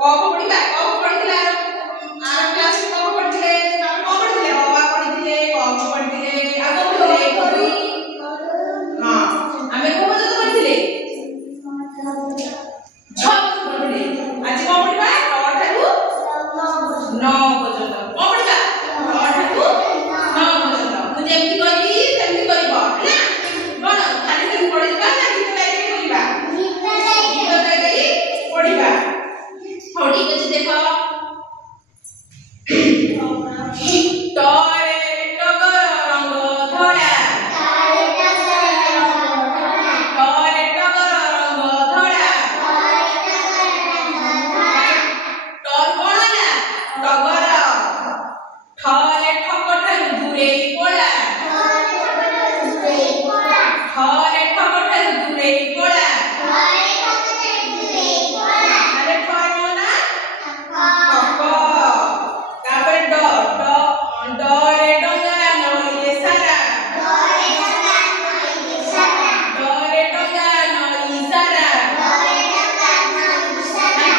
क को पढ़िबा क को पढ़िला आर क्लास क को पढ़िले तापर क पढ़िले अ आ पढ़िले क को पढ़िले आगो पढ़िले कोई हां हमें को पढ़िले पढ़िले छ पढ़िले आज क पढ़िबा क ठारू 9 पर्यंत क पढ़िबा क ठारू 9 पर्यंत मु जेमति कहबी सेमति करबो हैना कोन खाली से पढ़िबा ना गीत गाई पढ़िबा गीत गाई पढ़िबा हो ठीक अछि देखो तोरे टगर रंग धड़ा तोरे टगर रंग धड़ा तोर कोन ना टगर ठरे ठक ठारू दूरे पड़ा ठरे ठक ठारू दूरे पड़ा अरे ठरे कोन ना ठक तापर ड डरे डंगा नइले सारा डरे डंगा नइ सारा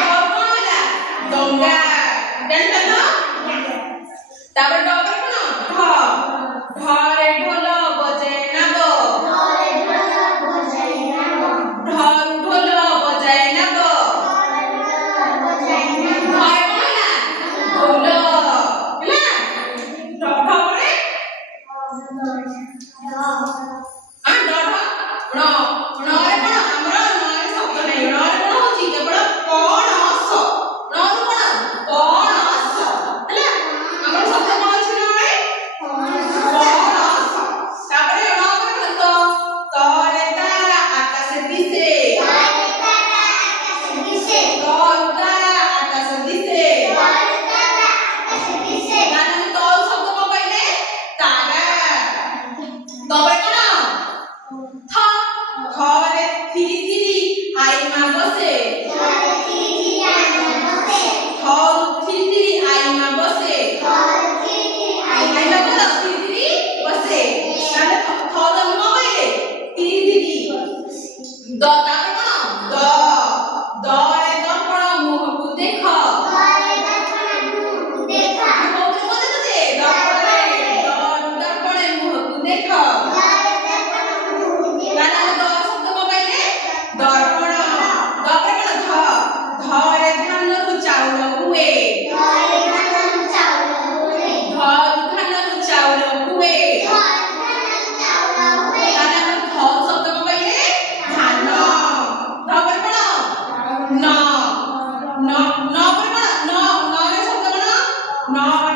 तोर कोन होला डंगा जानला ना तापर डगर कोन ढरे ढोल बजाए नागो ढर ढोल बजाए नागो ढरे कोन होला ढोल ହେଲା ढ ढ आ ढ ढ ण रे कोन हमर न रे शब्द नै ण रे कोन होची केवल पणस ण रे कोन पणस ହେଲା हमर शब्द कोन अछि न रे पणस तापरे ण रे कोन तरे तारा आकाश दिसे तोर तारा आकाश दिसे गाना में तोर शब्द को पहले तारा तबरे कोन थ थरे थिरी थिरी आई मा बसे थर थिरी थिरी आई मा बसे आई मा बोलो थिरी थिरी बसे ताले थ द में को पहले थिरी थिरी द तापरे कोन द रे दर्पण मुह को देख no